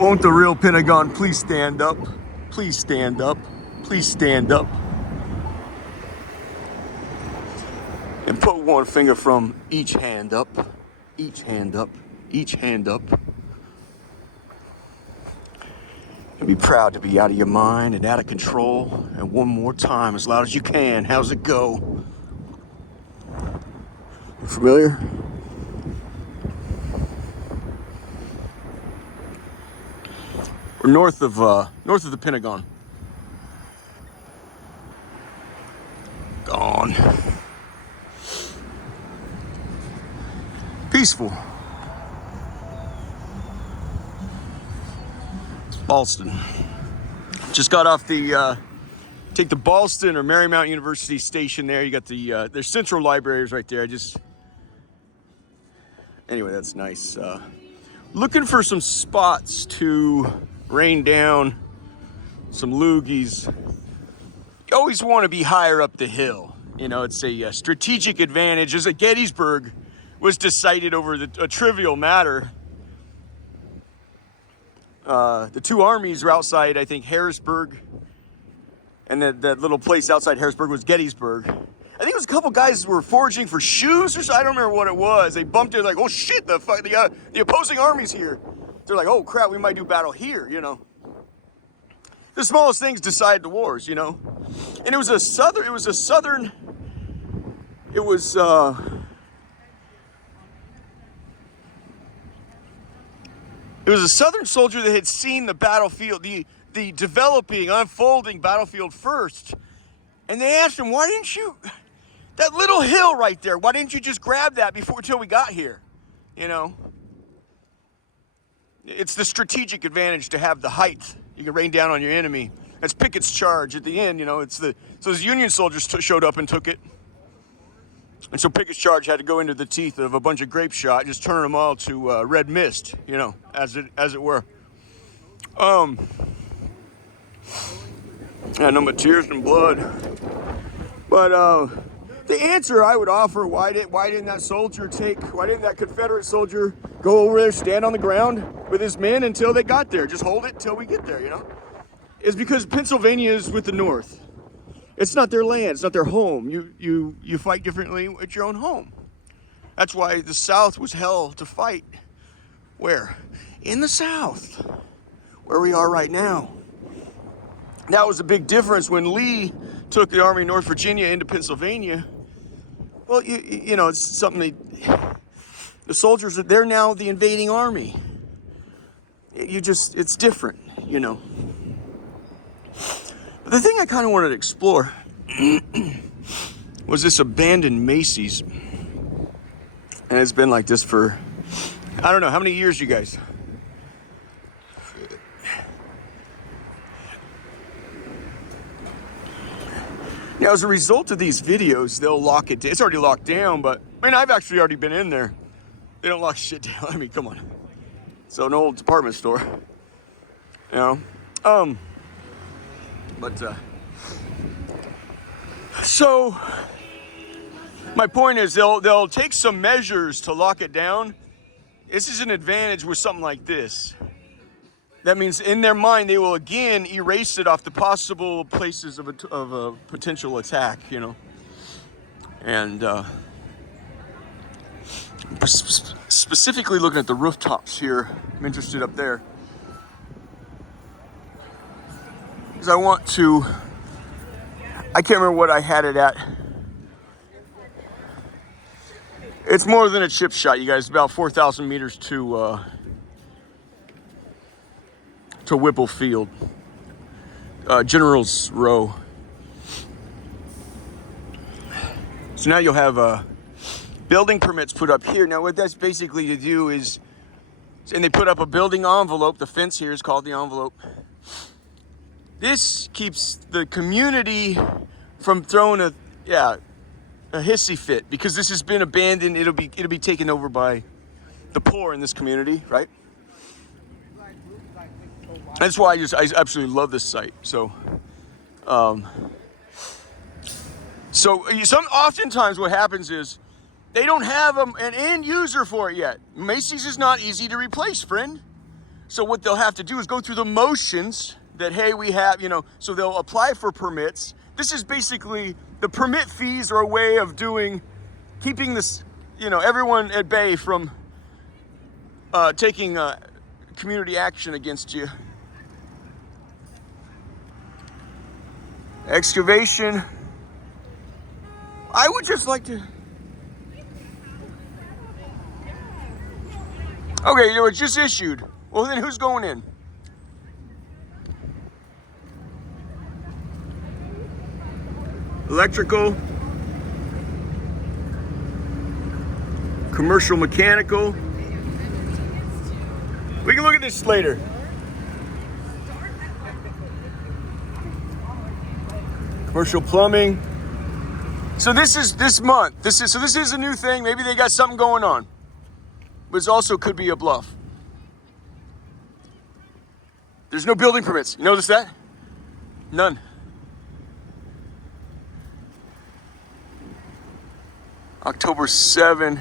Won't the real Pentagon please stand up? Please stand up. Please stand up. And put one finger from each hand up. Each hand up. Each hand up. And be proud to be out of your mind and out of control. And one more time, as loud as you can. How's it go? You familiar? We're north of the Pentagon. Gone. Peaceful. Ballston. Just got off the take the Ballston or Marymount University station there. You got the their central libraries right there. Anyway, that's nice. Looking for some spots to rain down some loogies. You always want to be higher up the hill. You know, it's a strategic advantage. As Gettysburg was decided over a trivial matter. The two armies were outside, I think, Harrisburg. And that little place outside Harrisburg was Gettysburg. I think it was a couple guys who were foraging for shoes or something. I don't remember what it was. They bumped it like, oh shit, the opposing army's here. They're like, oh crap, we might do battle here, you know. The smallest things decide the wars, you know. And it was a southern soldier that had seen the battlefield, the developing, unfolding battlefield first. And they asked him, why didn't you, that little hill right there, why didn't you just grab that until we got here? You know? It's the strategic advantage to have the height. You can rain down on your enemy. That's Pickett's charge at the end, you know. So those Union soldiers showed up and took it. And so Pickett's charge had to go into the teeth of a bunch of grape shot, just turn them all to red mist, you know, as it were. Yeah, no more tears and blood. But the answer I would offer, why didn't that Confederate soldier go over there, stand on the ground with his men until they got there? Just hold it till we get there, you know? Is because Pennsylvania is with the North. It's not their land, it's not their home. You fight differently at your own home. That's why the South was hell to fight. Where? In the South, where we are right now. That was a big difference when Lee took the Army of North Virginia into Pennsylvania. Well, you know, it's something the soldiers, they're now the invading army. It's different, you know. But the thing I kind of wanted to explore was this abandoned Macy's. And it's been like this for, I don't know, how many years, you guys? Now, as a result of these videos, they'll lock it down. It's already locked down, but, I mean, I've actually already been in there. They don't lock shit down. I mean, come on. So, an old department store. You know? So, my point is they'll take some measures to lock it down. This is an advantage with something like this. That means in their mind, they will again erase it off the possible places of a potential attack, you know. And specifically looking at the rooftops here, I'm interested up there. Because I can't remember what I had it at. It's more than a chip shot, you guys. It's about 4,000 meters to Whipple Field, General's Row. So now you'll have building permits put up here. Now what that's basically to do is, and they put up a building envelope. The fence here is called the envelope. This keeps the community from throwing a hissy fit, because this has been abandoned. It'll be taken over by the poor in this community, right? That's why I absolutely love this site. So, oftentimes what happens is they don't have an end user for it yet. Macy's is not easy to replace, friend. So what they'll have to do is go through the motions that, hey, we have, so they'll apply for permits. This is basically, the permit fees are a way of keeping this, everyone at bay from taking community action against you. Excavation. I would just like to... Okay, they were just issued. Well, then who's going in? Electrical. Commercial mechanical. We can look at this later. Commercial plumbing. So this is this month. This is a new thing. Maybe they got something going on. But it also could be a bluff. There's no building permits. You notice that? None. October 7.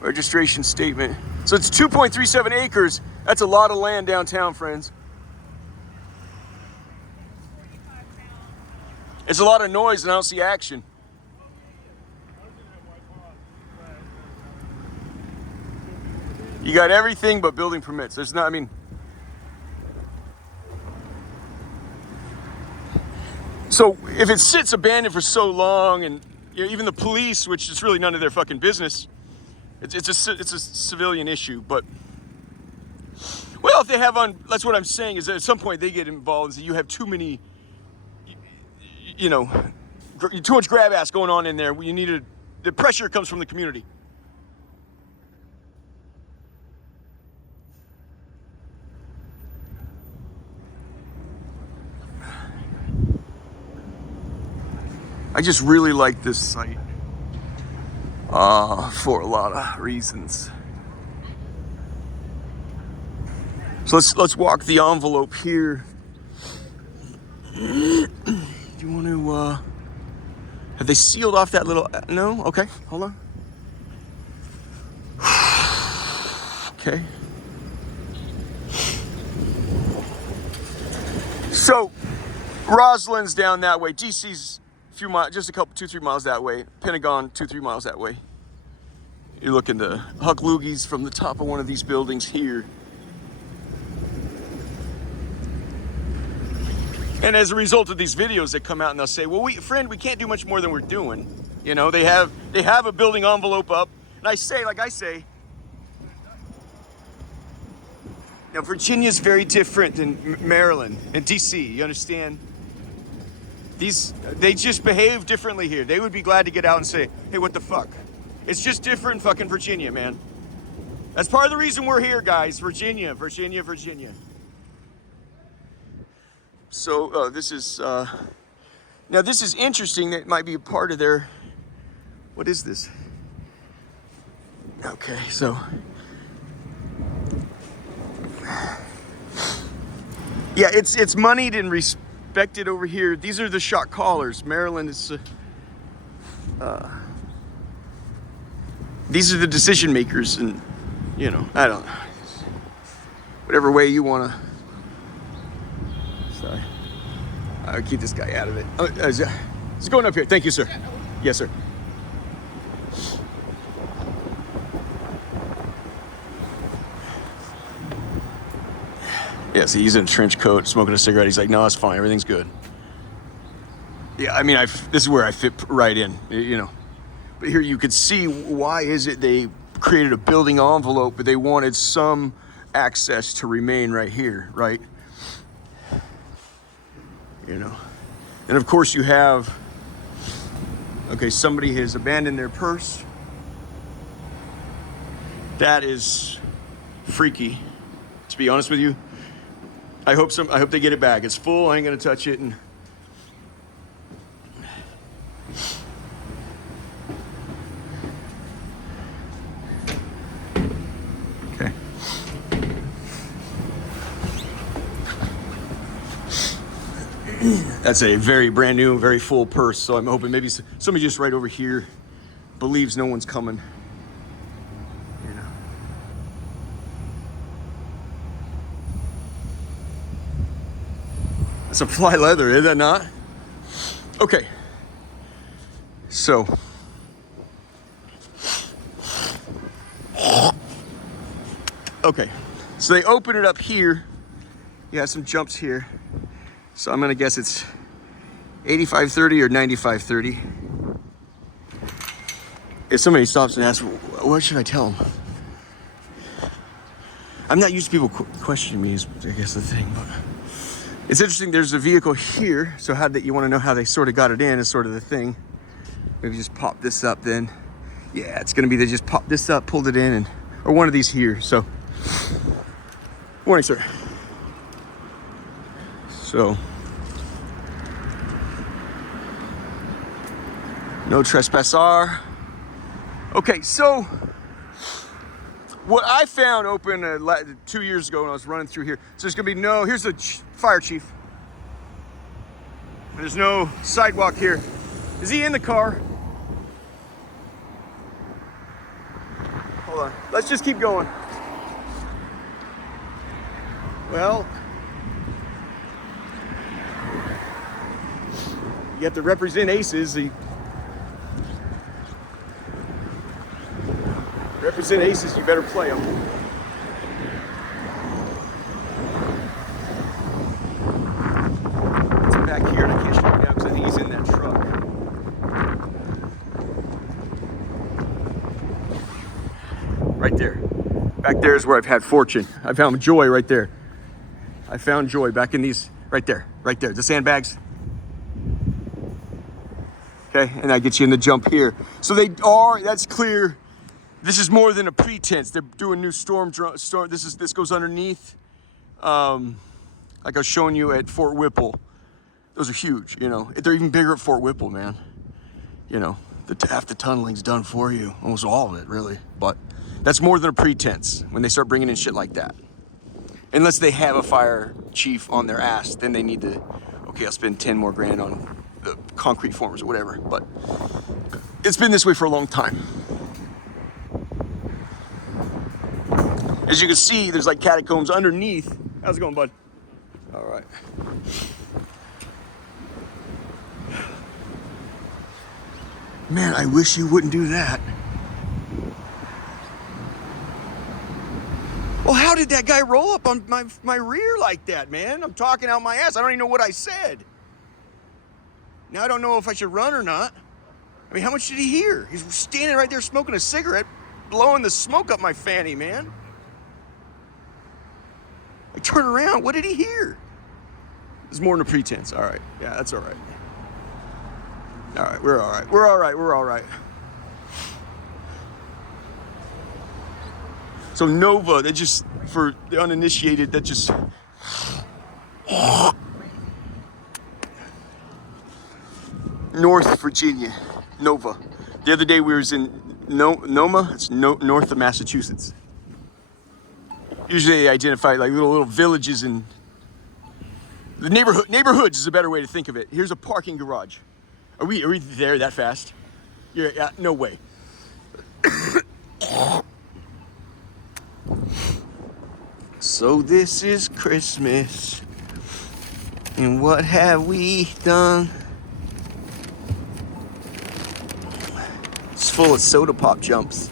Registration statement. So it's 2.37 acres. That's a lot of land downtown, friends. It's a lot of noise and I don't see action. You got everything but building permits. There's not, so if it sits abandoned for so long, and even the police, which is really none of their fucking business, it's a civilian issue. But well, if they have that's what I'm saying is that at some point they get involved. You have too many, too much grab ass going on in there. The pressure comes from the community. I just really like this site for a lot of reasons. So let's walk the envelope here. Do you want to? Have they sealed off that little? No. Okay. Hold on. Okay. So Roslyn's down that way. DC's a few miles, just 2-3 miles that way. Pentagon 2-3 miles that way. You're looking to Huck Loogies from the top of one of these buildings here. And as a result of these videos, they come out and they'll say, well, we can't do much more than we're doing. They have a building envelope up. And I say, now Virginia's very different than Maryland and DC, you understand? They just behave differently here. They would be glad to get out and say, hey, what the fuck? It's just different in fucking Virginia, man. That's part of the reason we're here, guys. Virginia. So this is, now this is interesting. That might be a part of their, what is this? Okay, so. Yeah, it's moneyed and respected over here. These are the shot callers. Maryland is, these are the decision makers, and I don't know. Whatever way you want to. Sorry, I'll keep this guy out of it. It's going up here. Thank you, sir. Yes, sir. Yeah, see, he's in a trench coat, smoking a cigarette. He's like, no, it's fine. Everything's good. Yeah, this is where I fit right in, But here you could see why is it they created a building envelope, but they wanted some access to remain right here, right? And of course you have, okay, somebody has abandoned their purse. That is freaky, to be honest with you. I hope they get it back. It's full. I ain't gonna touch it. And okay. That's a very brand new, very full purse. So I'm hoping maybe somebody just right over here believes no one's coming. It's a fly leather, is that not? Okay. So. Okay. So they open it up here. You have some jumps here. So I'm gonna guess it's 8530 or 9530. If somebody stops and asks, what should I tell them? I'm not used to people questioning me, is I guess the thing, but it's interesting. There's a vehicle here, so how that you want to know how they sort of got it in is sort of the thing. Maybe just pop this up then. Yeah, it's gonna be they just popped this up, pulled it in, and or one of these here. So, morning, sir. So, no trespassar. Okay, so what I found open 2 years ago when I was running through here, so there's gonna be no, here's the fire chief. There's no sidewalk here. Is he in the car? Hold on, let's just keep going. Well, you have to represent aces. Represent aces, you better play them. It's back here, and I can't show you now because I think he's in that truck. Right there. Back there is where I've had fortune. I found joy right there. I found joy back in these, right there, the sandbags. Okay, and that gets you in the jump here. So that's clear. This is more than a pretense. They're doing new storm. This goes underneath. Like I was showing you at Fort Whipple. Those are huge, you know. They're even bigger at Fort Whipple, man. You know, half the tunneling's done for you. Almost all of it, really. But that's more than a pretense when they start bringing in shit like that. Unless they have a fire chief on their ass, then they need to, okay, I'll spend 10 more grand on the concrete formers or whatever. But it's been this way for a long time. As you can see, there's like catacombs underneath. How's it going, bud? All right. Man, I wish you wouldn't do that. Well, how did that guy roll up on my rear like that, man? I'm talking out my ass. I don't even know what I said. Now I don't know if I should run or not. I mean, how much did he hear? He's standing right there smoking a cigarette, blowing the smoke up my fanny, man. I turn around, what did he hear? It's more than a pretense. All right, yeah, that's all right. All right, we're all right. We're all right, we're all right. So Nova, that just, for the uninitiated, that just, North Virginia, Nova. The other day we was in Noma, it's north of Massachusetts. Usually they identify like little villages and the neighborhoods is a better way to think of it. Here's a parking garage. Are we there that fast? Yeah, no way. So this is Christmas, and what have we done? It's full of soda pop jumps.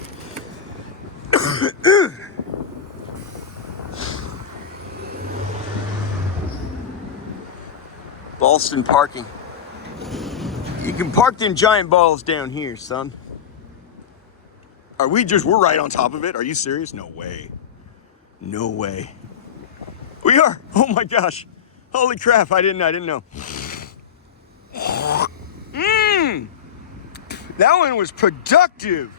Ballston parking. You can park them giant balls down here, son. We're right on top of it? Are you serious? No way. No way. We are. Oh my gosh. Holy crap, I didn't know. That one was productive.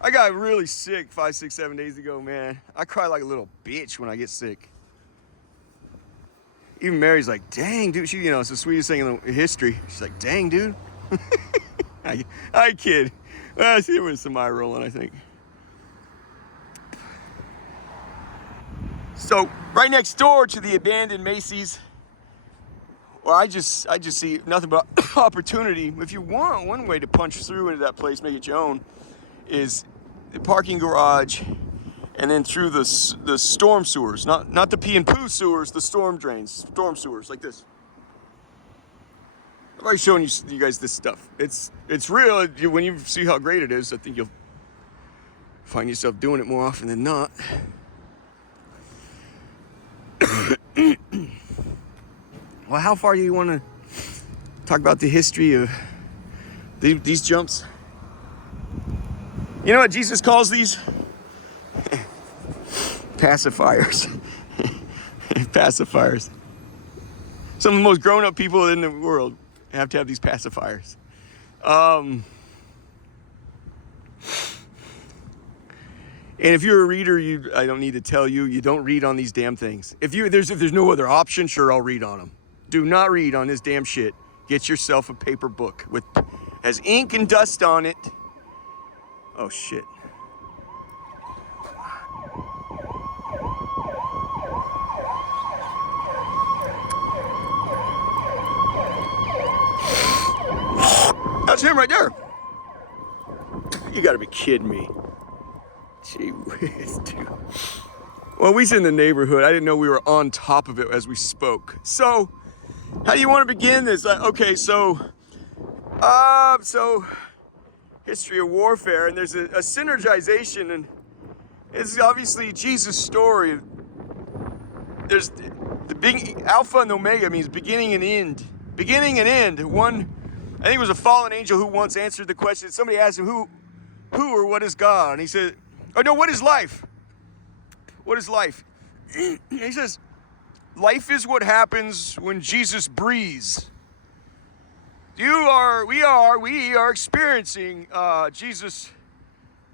I got really sick 5, 6, 7 days ago, man. I cry like a little bitch when I get sick. Even Mary's like, dang, dude. She, it's the sweetest thing in the history. She's like, dang, dude. I kid. It was some eye rolling, I think. So, right next door to the abandoned Macy's, well, I just see nothing but opportunity. If you want, one way to punch through into that place, make it your own, is the parking garage, and then through the storm sewers, not the pee and poo sewers, the storm drains, storm sewers like this. I like showing you guys this stuff. It's real. When you see how great it is, I think you'll find yourself doing it more often than not. Well, how far do you want to talk about the history of these jumps? You know what Jesus calls these? Pacifiers. Pacifiers. Some of the most grown-up people in the world have to have these pacifiers. And if you're a reader, I don't need to tell you, you don't read on these damn things. If there's no other option, sure, I'll read on them. Do not read on this damn shit. Get yourself a paper book with has ink and dust on it. Oh shit. That's him right there. You gotta be kidding me. Gee whiz, dude. Well, we's in the neighborhood. I didn't know we were on top of it as we spoke. So, how do you want to begin this? Okay, so history of warfare, and there's a synergization, and it's obviously Jesus' story. There's the big Alpha and Omega means beginning and end. Beginning and end. One, I think it was a fallen angel who once answered the question. Somebody asked him, who or what is God? And he said, oh no, what is life? What is life? He says, life is what happens when Jesus breathes. We are experiencing Jesus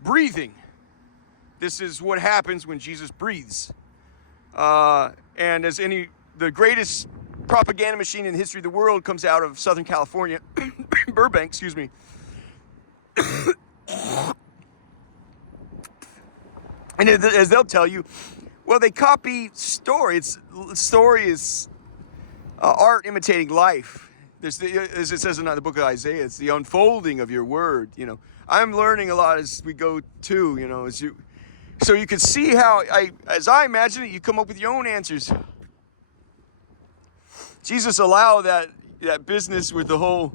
breathing. This is what happens when Jesus breathes. And as the greatest propaganda machine in the history of the world comes out of Southern California, Burbank, excuse me. And as they'll tell you, well, they copy story. Story is art imitating life. As it says in the book of Isaiah, it's the unfolding of your word. You know, I'm learning a lot as we go too. You know, so you can see how as I imagine it, you come up with your own answers. Jesus allowed that business with the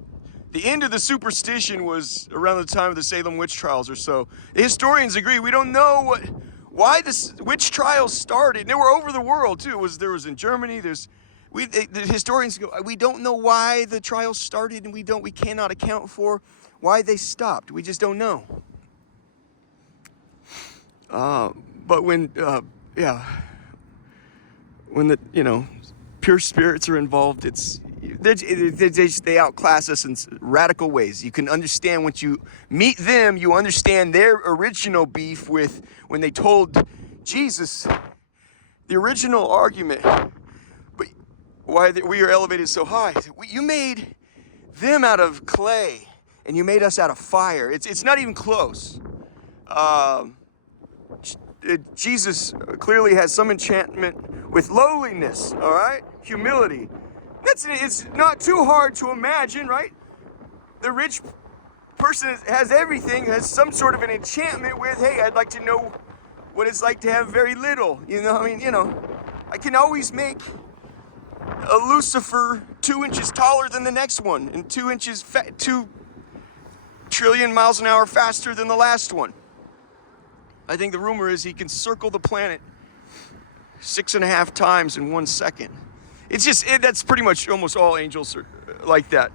end of the superstition was around the time of the Salem witch trials or so. The historians agree. We don't know why this witch trials started. And they were over the world too. There was in Germany. The historians go, we don't know why the trials started, and we cannot account for why they stopped. We just don't know. But when the pure spirits are involved, they outclass us in radical ways. You can understand once you meet them, you understand their original beef with when they told Jesus the original argument. But why we are elevated so high? You made them out of clay, and you made us out of fire. It's not even close. Jesus clearly has some enchantment with lowliness, all right? Humility. It's not too hard to imagine, right? The rich person has everything, has some sort of an enchantment with, hey, I'd like to know what it's like to have very little. I can always make a Lucifer 2 inches taller than the next one and 2 trillion miles an hour faster than the last one. I think the rumor is he can circle the planet 6.5 times in 1 second. It's just, that's pretty much almost all angels are like that.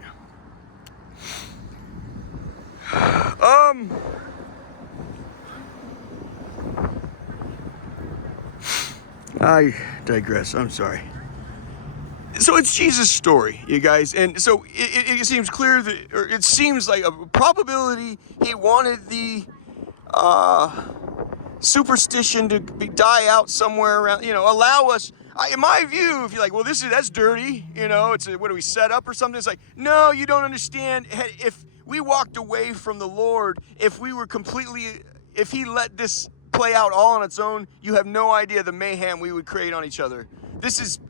I digress, I'm sorry. So it's Jesus' story, you guys, and so it seems clear or it seems like a probability he wanted the superstition to die out somewhere around, allow us, in my view, if you're like, well, that's dirty, what do we set up or something? It's like, no, you don't understand. If we walked away from the Lord, if he let this play out all on its own, you have no idea the mayhem we would create on each other. This is,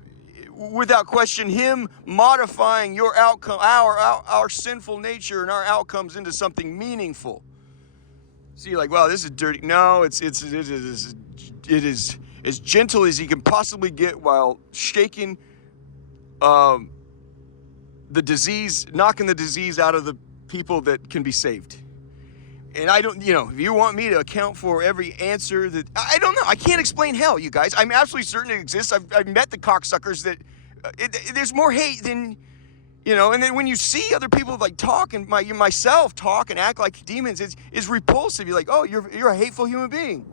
without question, him modifying your outcome, our sinful nature and our outcomes into something meaningful. So you're like, wow, this is dirty. No, it is as gentle as he can possibly get while shaking the the disease, knocking the disease out of the people that can be saved. And I don't, if you want me to account for every answer that, I don't know. I can't explain hell, you guys. I'm absolutely certain it exists. I've met the cocksuckers that, there's more hate than, and then when you see other people like talk and myself talk and act like demons, it's repulsive. You're like, oh, you're a hateful human being.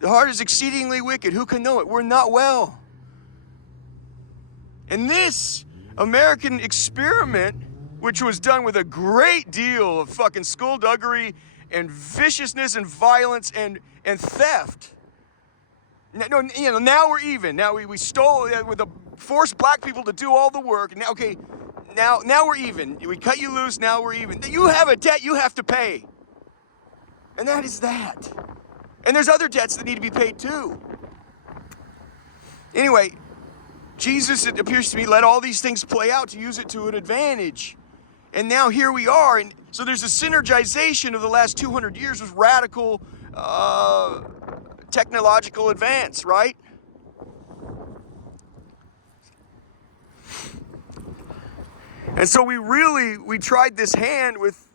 The heart is exceedingly wicked. Who can know it? We're not well. And this American experiment, which was done with a great deal of fucking skullduggery and viciousness and violence and theft. Now we're even. Now we stole with forced black people to do all the work. Now, okay, now we're even. We cut you loose. Now we're even. You have a debt you have to pay, and that is that. And there's other debts that need to be paid too. Anyway, Jesus, it appears to me, let all these things play out to use it to an advantage. And now here we are. And so there's a synergization of the last 200 years with radical technological advance, right? And so we tried this hand with,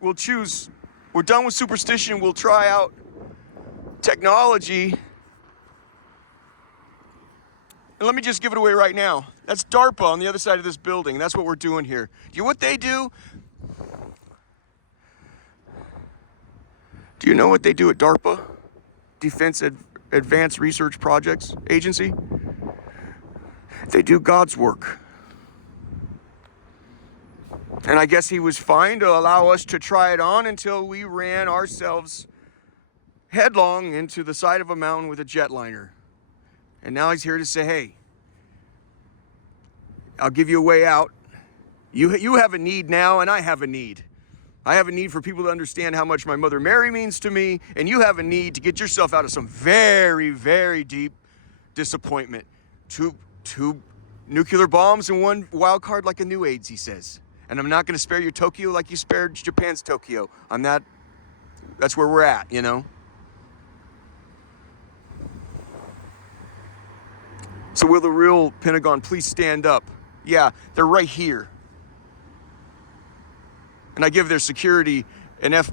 we're done with superstition, we'll try out technology. And let me just give it away right now. That's DARPA on the other side of this building. That's what we're doing here. Do you know what they do? Do you know what they do at DARPA? Defense Advanced Research Projects Agency? They do God's work. And I guess he was fine to allow us to try it on until we ran ourselves headlong into the side of a mountain with a jetliner. And now he's here to say, hey, I'll give you a way out. You have a need now, and I have a need. I have a need for people to understand how much my Mother Mary means to me, and you have a need to get yourself out of some very, very deep disappointment. Two nuclear bombs and one wild card like a new AIDS, he says. And I'm not going to spare your Tokyo like you spared Japan's Tokyo. That's where we're at, So will the real Pentagon please stand up? Yeah, they're right here. And I give their security an F-.